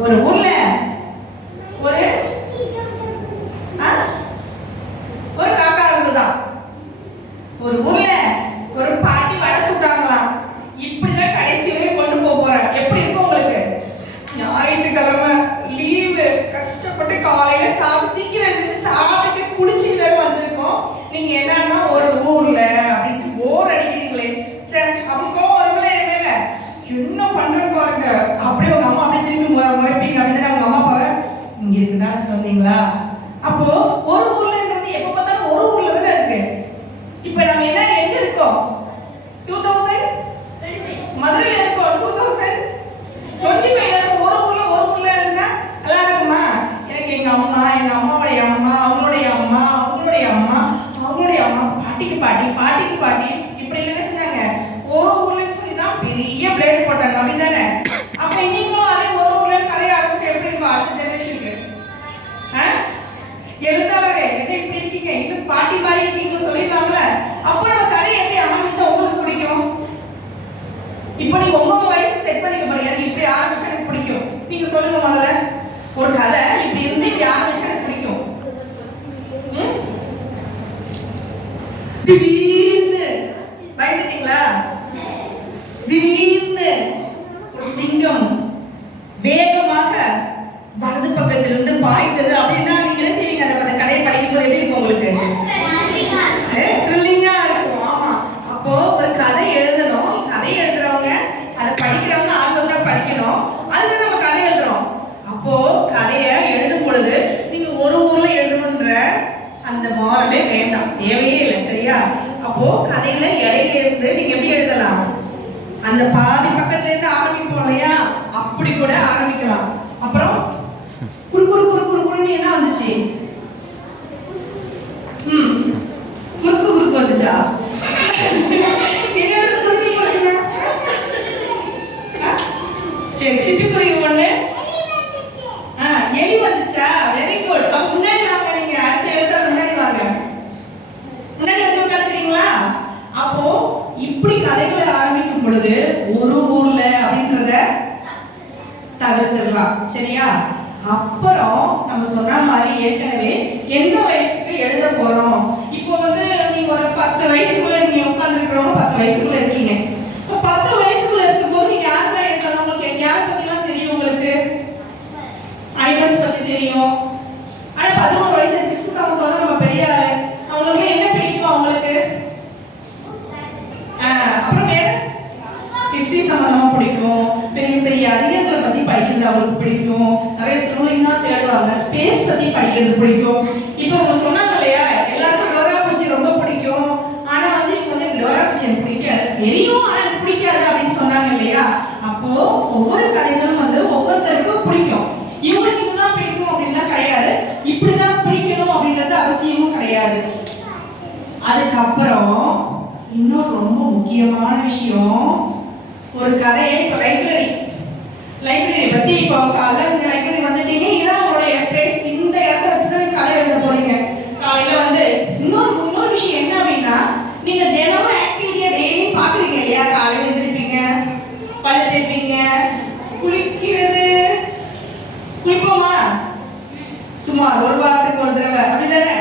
ஒரு ஊர்ல ஒரு ஆ? ஒரு காக்கா இருந்ததாம் ஒரு ஊர்ல ஒரு பாட்டி வடை சுட்டாங்களாம் இப்படிதான் கடைசி வரை கொண்டு போக போறேன். எப்படி இருக்கும் உங்களுக்கு? ஞாயிற்றுக்கிழமை லீவு. கஷ்டப்பட்டு காலையில சாப்பிட்டு சீக்கிரம் எடுத்து சாப்பிட்டு குளிச்சுட்டு வந்திருக்கோம். நீங்க என்னன்னா ஒரு ஊர்ல அப்படியே உங்க அம்மா அப்படியே திரும்பி முறை முறைப்பீங்க அப்படின்னு உங்க அம்மா அப்பாவை? இங்க இருக்குதான் சொன்னீங்களா அப்போ ஒரு ஊர்லன்றது எப்ப பார்த்தாலும் ஒரு ஊர்ல தானே இருக்கு. இப்ப நம்ம என்ன எங்க இருக்கோம்? டூ தௌசண்ட் மதுரையில இருக்கோம் டூ தௌசண்ட் டுவெண்ட்டி ஃபைவ்ல இருக்கும். ஒரு ஊர்ல ஒரு ஊர்ல இருந்தா நல்லா இருக்குமா? எனக்கு எங்க அம்மா எங்க அம்மாவுடைய அம்மா அவங்களுடைய அம்மா அவங்களுடைய அம்மா அவங்களுடைய அம்மா பாட்டிக்கு பாட்டி பாட்டிக்கு பாட்டி இப்படி என்ன செஞ்சாங்க ஒரு ஊர்லன்னு சொல்லி தான் பெரிய பிளேட் போட்டாங்க அப்படிதானே? இப்போ நீங்க உங்க வயசு செட் பண்ணிக்க போறீங்க எனக்கு இப்படி ஆரம்பிச்சா எனக்கு பிடிக்கும். நீங்க சொல்லுங்க முதல்ல. ஒரு கதை இப்படி இருந்து இப்படி ஆரம்பிச்சா எனக்கு பிடிக்கும் ம்? திடீர்னு பயந்துட்டீங்களா திடீர்னு ஒரு சிங்கம் வேகமாக வலது பக்கத்திலிருந்து பாய்ந்தது அப்படின்னா நீங்க என்ன செய்வீங்க அந்த அந்த கதையை படிக்கும்போது எப்படி இருக்கும் உங்களுக்கு த்ரில்லிங்கா இருக்கும் ஆமா அப்போ ஒரு கதை எழுதணும் கதை எழுதுறவங்க அதை படிக்கிறவங்க ஆர்வத்தா படிக்கணும் அதுக்கு நம்ம கதை எழுதுறோம் அப்போ கதையை எழுதும் பொழுது நீங்க ஒரு ஊர்ல எழுதணுன்ற அந்த மாறலே வேண்டாம் தேவையே இல்லையா? அப்போ கதையில இடையில இருந்து நீங்க எப்படி எழுதலாம்? அந்த பாதி பக்கத்துல இருந்து ஆரம்பிப்போம் இல்லையா? அப்படி கூட ஆரம்பிக்கலாம். அப்புறம் குறு குறு குறு குறு குறுன்னு என்ன வந்துச்சு ம் குறுக்கு குறுக்கு வந்துச்சா என்னது குறுக்கி போடுங்க ஆ? சரி சிட்டுக்குருவி ஒண்ணு ஆ எலி வந்துச்சா வெரி குட் அப்ப முன்னாடி வாங்க நீங்க அடுத்த எழுத்த முன்னாடி வாங்க முன்னாடி வந்து உட்காந்துக்கிறீங்களா அப்போ இப்படி கதைகளை ஆரம்பிக்கும் பொழுது ஒரு ஊர்ல அப்படின்றத தவிர்த்துடலாம். சரியா? அப்புறம் நம்ம சொன்ன மாதிரி ஏற்கனவே எந்த வயசுக்கு எழுத போறோம்? இப்போ வந்து நீங்க ஒரு பத்து வயசுக்குள்ள நீங்க உட்காந்துருக்கிறவங்க பத்து வயசுக்குள்ள இருக்கீங்க. இப்போ பத்து வயசுக்குள்ள இருக்கும்போது நீங்க யாருக்கா எழுதலாம் உங்களுக்கு? யார் பத்தி எல்லாம் தெரியும் உங்களுக்கு? ஐனஸ் பத்தி தெரியும். ஆனா பதினொன்று வயசு சிக்ஸ்த் செவன்த் வந்து நம்ம பெரிய ஆளு அவங்களுக்கு என்ன பிடிக்கும் அவங்களுக்கு ஆஹ் அப்புறம் வேற ஹிஸ்டரி சம்மந்தமா பிடிக்கும் பெரிய பெரிய அறிஞர்களை பத்தி படிக்கிறது அவங்களுக்கு பிடிக்கும். நிறைய திருவிழா தேடுவாங்க. ஸ்பேஸ் பத்தி படிக்கிறது பிடிக்கும். இப்போ அவங்க சொன்னாங்க இல்லையா? எல்லாருக்கும் டோரா பூச்சி ரொம்ப பிடிக்கும். ஆனா வந்து இப்போ வந்து டோரா பூச்சி எனக்கு பிடிக்காது. தெரியும் ஆனா எனக்கு பிடிக்காது அப்படின்னு சொன்னாங்க இல்லையா? அப்போ ஒவ்வொரு கதைகளும் வந்து ஒவ்வொருத்தருக்கும் பிடிக்கும். இவங்களுக்கு இதுதான் பிடிக்கும் அப்படின்லாம் கிடையாது. இப்படிதான் பிடிக்கணும் அப்படின்றது அவசியமும் கிடையாது. அதுக்கப்புறம் இன்னொரு ரொம்ப முக்கியமான விஷயம். ஒரு கதையை இப்போ லைப்ரரி லைப்ரரி பத்தி இப்போ காலைல லைப்ரரி வந்துட்டீங்க. இதான் உங்களுடைய பிளேஸ் இந்த இடத்த வச்சு தான் கதை எழுத போறீங்க. காலையில வந்து இன்னொரு இன்னொரு விஷயம் என்ன அப்படின்னா நீங்க தினமும் ஆக்டிவிட்டியை டெய்லி பாக்குறீங்க இல்லையா? காலையில எழுந்திருப்பீங்க பல்லு தேய்ப்பீங்க குளிக்கிறது. குளிப்போமா? சும்மா ஒரு வாரத்துக்கு ஒரு தடவை. அப்படிதானே?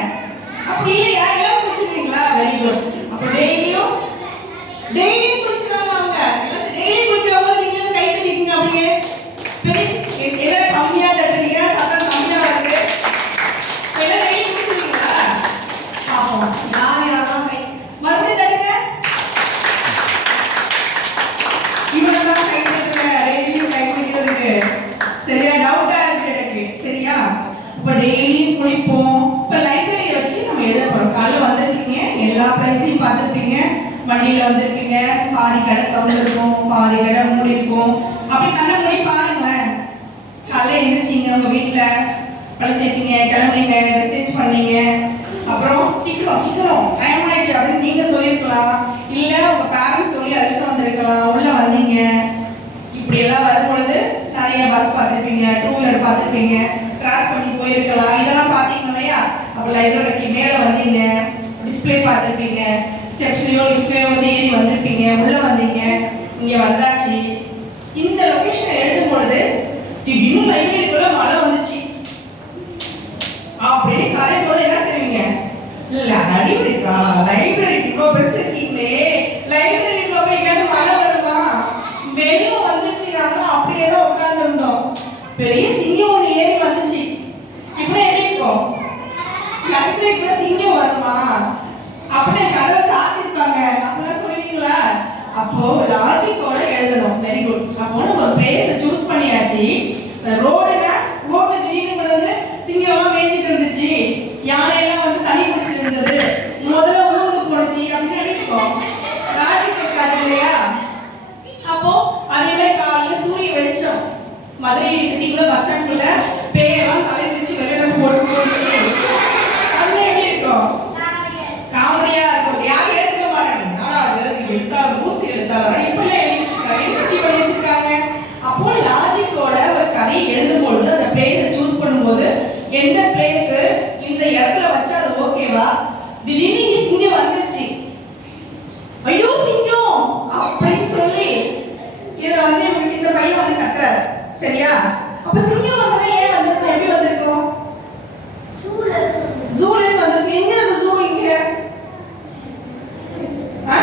அப்படி இல்லையா எல்லாம் குளிச்சிருக்கீங்களா வெரி குட் அப்போ டெய்லியும் டெய்லியும் குளிச்சுறாங்க அவங்க டெய்லி குளிக்கிறவங்க நீங்களும் கை தட்டிக்கீங்க அப்படியே பெரிய என்ன கம்மியா தட்டுறீங்க சத்தம் கம்மியா வருது என்ன டெய்லி குளிச்சிருக்கீங்களா பாப்போம் யார் யாரெல்லாம் கை மறுபடியும் தட்டுங்க இவனெல்லாம் கை தட்டல டெய்லியும் கை குளிக்கிறதுக்கு சரியா டவுட்டா இருக்கு எனக்கு சரியா இப்போ டெய்லியும் குளிப்போம் இப்போ லைப்ரரியை வச்சு நம்ம எழுத போறோம் காலைல வந்திருப்பீங்க எல்லா பிளேஸையும் பார்த்துருப்பீங்க. வண்டியில வந்திருப்பீங்க. பாதி கடை திறந்துருக்கும் பாதி கடை மூடி இருக்கும் அப்படி கண்ணை மூடி பாருங்க. காலையில் எழுந்திரிச்சிங்க உங்க வீட்டுல பழு தேய்ச்சிங்க கிளம்புனீங்க பண்ணீங்க. அப்புறம் சீக்கிரம் சீக்கிரம். டைம் ஆயிடுச்சு அப்படின்னு நீங்க சொல்லியிருக்கலாம் இல்ல உங்க பேரண்ட்ஸ் சொல்லி அழைச்சிட்டு வந்திருக்கலாம். உள்ள வந்தீங்க. இப்படி எல்லாம் வரும்பொழுது நிறைய பஸ் பார்த்துருப்பீங்க டூ வீலர் பார்த்துருப்பீங்க. கிராஸ் பண்ணி போயிருக்கலாம். இதெல்லாம் பார்த்தீங்க இல்லையா? அப்போ லைப்ரரிக்கு மேலே வந்தீங்க. போய் பார்த்துருப்பீங்க. ஸ்டெப்ஸ்லையோ லிஃப்ட்லையோ வந்து ஏறி வந்திருப்பீங்க. உள்ளே வந்தீங்க. இங்கே வந்தாச்சு. இந்த லொக்கேஷன் எழுதும் பொழுது திடீர்னு லைப்ரரிக்குள்ள மழை வந்துச்சு. அப்படின்னு கதை போல என்ன செய்வீங்க? லைப்ரரிக்கா லைப்ரரி இவ்வளோ பெருசு இருக்கீங்களே. லைப்ரரி போய் எங்கேயாவது மழை வருமா? வெளியும் வந்துச்சு. நாங்களும் அப்படியே தான் உட்காந்துருந்தோம் பெரிய சிங்கம் ஒன்று ஏறி வந்துச்சு. இப்படி எப்படி இருக்கும் லைப்ரரிக்குள்ள சிங்கம் வருமா? கொடுப்பாங்க. அப்பெல்லாம் சொல்லுவீங்களா அப்போ லாஜிக்கோட எழுதணும். வெரி குட் அப்போ நம்ம ஒரு பிளேஸை சூஸ் பண்ணியாச்சு. ரோடுனா ரோடு திடீர்னு கிடந்து சிங்கம்லாம் மேய்ச்சிட்டு இருந்துச்சு. யானையெல்லாம் வந்து தண்ணி குடிச்சிட்டு இருந்தது. முதல்ல ஊர்ந்து போனுச்சு அப்படின்னு எப்படி லாஜிக் இருக்காது இல்லையா? அப்போ அதே மாதிரி காலையில சூரிய வெளிச்சம். மதுரை சிட்டிக்குள்ள பஸ் ஸ்டாண்டுக்குள்ள பேயெல்லாம் தலை பிடிச்சு வெள்ளை ட்ரெஸ் போட்டு போச்சு அது எப்படி இருக்கும் காமெடியா இருக்கும் யாரும் ஏத்துக்க மாட்டாங்க ஆனா அது எழுத்தாளர் ஊசி எழுத்தாளர் இப்படிலாம் எழுதி வச்சிருக்காங்க எப்படி பண்ணி வச்சிருக்காங்க அப்போ லாஜிக்கோட ஒரு கதையை எழுதும் பொழுது அந்த பிளேஸை சூஸ் பண்ணும்போது எந்த பிளேஸ் இந்த இடத்துல வச்சா அது ஓகேவா திடீர்னு இங்க சிங்கம் வந்துருச்சு. ஐயோ சிங்கம்! அப்படின்னு சொல்லி இதுல வந்து இந்த பையன் வந்து கத்துறாரு. சரியா? அப்ப சிங்கம் வந்தா ஏன் வந்திருக்கும் எப்படி வந்திருக்கும் ஜூல இருந்து வந்திருக்கு எங்க இருக்கு ஜூ இங்க ஆ?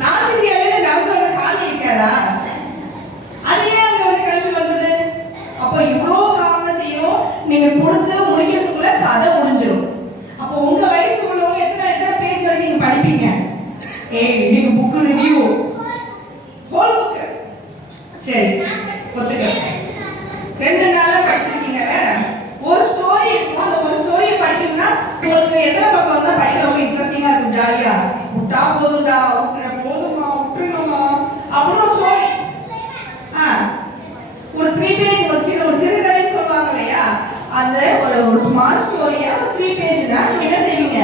நார்த் இந்தியாவில நடந்து வர கால் இருக்காதா அது ஏன் அங்க வந்து கிளம்பி வந்தது அப்போ இவ்வளோ காரணத்தையும் நீங்க கொடுத்து முடிக்கிறதுக்குள்ள கதை முடிஞ்சிடும் அப்போ உங்க வயசு உள்ளவங்க எத்தனை எத்தனை பேஜ் வரைக்கும் நீங்க படிப்பீங்க? ஏய் நீங்க புக் ரிவ்யூ ஹோல் புக் சரி ஒத்துக்க. ரெண்டு நாளா படிச்சிருக்கீங்க. வேற ஒரு ஸ்டோரி இருக்கும். அந்த ஒரு ஸ்டோரியை படிக்கணும்னா உங்களுக்கு எத்தனை பக்கம் வந்தா படிக்க ரொம்ப இன்ட்ரெஸ்டிங்கா இருக்கும் ஜாலியா விட்டா போதும்டா விட்டுற போதுமா விட்டுருணுமா அப்படின்னு ஒரு ஸ்டோரி ஆ. ஒரு த்ரீ பேஜ் ஒரு சின்ன ஒரு சிறுகதைன்னு சொல்லுவாங்க இல்லையா அந்த ஒரு ஒரு ஸ்மால் ஸ்டோரியா ஒரு த்ரீ பேஜ்னா நீங்க என்ன செய்வீங்க?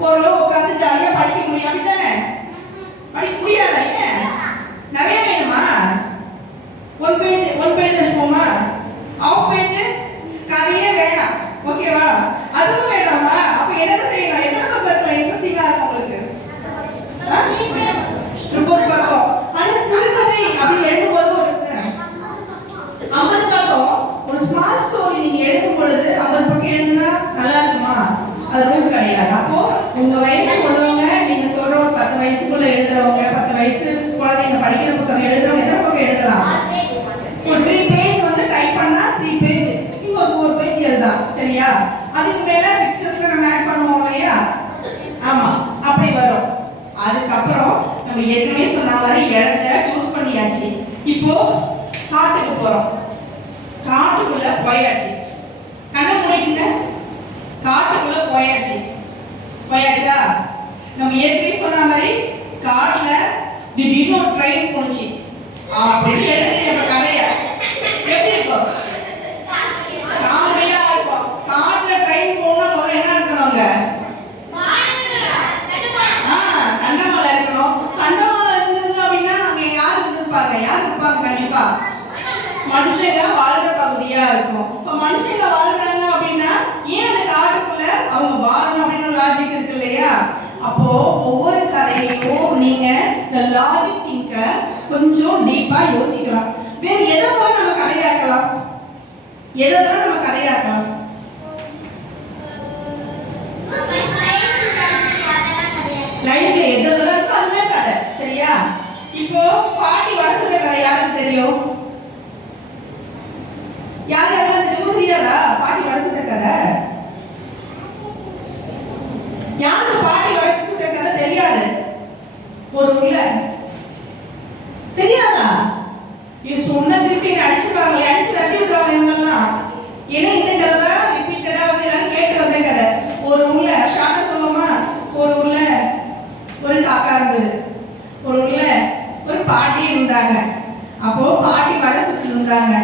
ஓரளவு உட்காந்து ஜாலியா படிக்க முடியும் அப்படிதானே படிக்க முடியாதா என்ன? நிறைய வேணுமா? ஒன் பேஜ் ஒன் பேஜ் வச்சுப்போமா ஆஃப் பேஜ் கதையே வேணாம். ஓகேவா அதுவும் வேணாமா அப்ப என்னது செய்யணும் எத்தனை பக்கம் இருக்கலாம் இன்ட்ரெஸ்டிங்கா இருக்கும் உங்களுக்கு முப்பது பக்கம் ஆனா சிறுகதை அப்படின்னு எழுதும்போது ஒரு ஐம்பது பக்கம் ஒரு ஸ்மால் ஸ்டோரி நீங்க எழுதும் பொழுது ஐம்பது பக்கம் எழுதுனா நல்லா இருக்குமா அது ரொம்ப கிடையாது அப்போ உங்க வயசு உள்ளவங்க நீங்க சொல்ற ஒரு பத்து வயசுக்குள்ள எழுதுறவங்க பத்து வயசு குழந்தைங்க படிக்கிற புத்தகம் எழுதுறவங்க எத்தனை பக்கம் எழுதலாம்? ஒரு த்ரீ பேஜ் வந்து டைப் பண்ணா த்ரீ பேஜ் நீங்க ஒரு ஃபோர் பேஜ் எழுதலாம் சரியா? அதுக்கு மேல பிக்சர்ஸ்ல நம்ம ஆட் பண்ணுவோம் இல்லையா? ஆமா அப்படி வரும். அதுக்கப்புறம் நம்ம ஏற்கனவே சொன்ன மாதிரி இடத்த சூஸ் பண்ணியாச்சு. இப்போ காட்டுக்கு போறோம். காட்டுக்குள்ள போயாச்சு. கண்ணை முடிக்குங்க. காட்டுக்குள்ள போயாச்சு. போயாச்சா நம்ம ஏற்கனவே சொன்ன மாதிரி காட்டுல திடீர்னு ஒரு ட்ரெயின் போணுச்சு அப்படின்னு எடுத்து நம்ம கதைய? எப்படி இருக்கும்? காமெடியா இருக்கும். காட்டுல ட்ரெயின் போனா முதல்ல என்ன இருக்கணுங்க ஆ கண்டமலை இருக்கணும். கண்டமலை இருந்தது அப்படின்னா அங்க யார் இருந்திருப்பாங்க? யார் இருப்பாங்க? கண்டிப்பா. மனுஷங்க வாழ்ற பகுதியா இருக்கும். இப்ப மனுஷங்க வாழ்றாங்க அப்படின்னா ஏன் அந்த காட்டுக்குள்ள அவங்க வாழணும் அப்படின்னு லாஜிக் இருக்கு இல்லையா? அப்போ ஒவ்வொரு கதையையும் நீங்க இந்த லாஜிக் திங்க கொஞ்சம் டீப்பா யோசிக்கலாம். வேற எதை தான் நம்ம கதையாக்கலாம்? எதை தான் நம்ம கதையாக்கலாம்? லைஃப்ல எதை எதெல்லாம் இருக்கோ அதுதான் கதை. சரியா? இப்போ பாட்டி வர சொல்ல கதை யாருக்கு தெரியும்? யாரு யாரெல்லாம் தெரியுமோ தெரியாதா பாட்டி வர சொல்ற கதை யாருக்கு பாட்டி வர சொல்ற கதை தெரியாது ஒரு ஊர்ல தெரியாதா இது சொன்ன திருப்பி அடிச்சுப்பாங்க அடிச்சு தட்டி விடுவாங்க இவங்கெல்லாம் ஏன்னா இந்த கதை தான் ரிப்பீட்டடா வந்து எல்லாரும் கேட்டு வந்த கதை ஒரு ஊர்ல ஷார்ட்டா சொல்லுவோமா ஒரு ஊர்ல ஒரு காக்கா இருந்தது ஒரு ஊர்ல ஒரு பாட்டி இருந்தாங்க அப்போ பாட்டி வடை சுட்டு இருந்தாங்க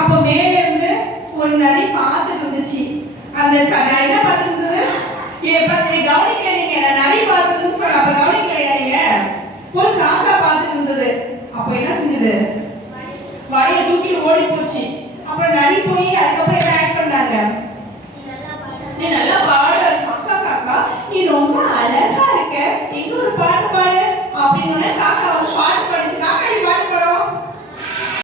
அப்போ மேல இருந்து ஒரு நதி பார்த்துட்டு இருந்துச்சு அந்த ச- நான் என்ன பார்த்துட்டு இருந்தது இதை பார்த்து கவனிக்கல நீங்க நான் நதி பார்த்துருந்துன்னு சொன்ன அப்ப கவனிக்கலையா நீங்க? ஒரு காக்கா பார்த்துட்டு இருந்தது அப்போ என்ன செஞ்சது? வடையை தூக்கி ஓடி போச்சு. அப்புறம் நரி போய் அதுக்கப்புறம் என்ன ஆக்ட் பண்ணாங்க? நீ நல்லா பாடு காக்கா காக்கா நீ ரொம்ப அழகா இருக்க. எங்க ஒரு பாட்டு பாடு. அப்படின்னு காக்கா வந்து பாட்டு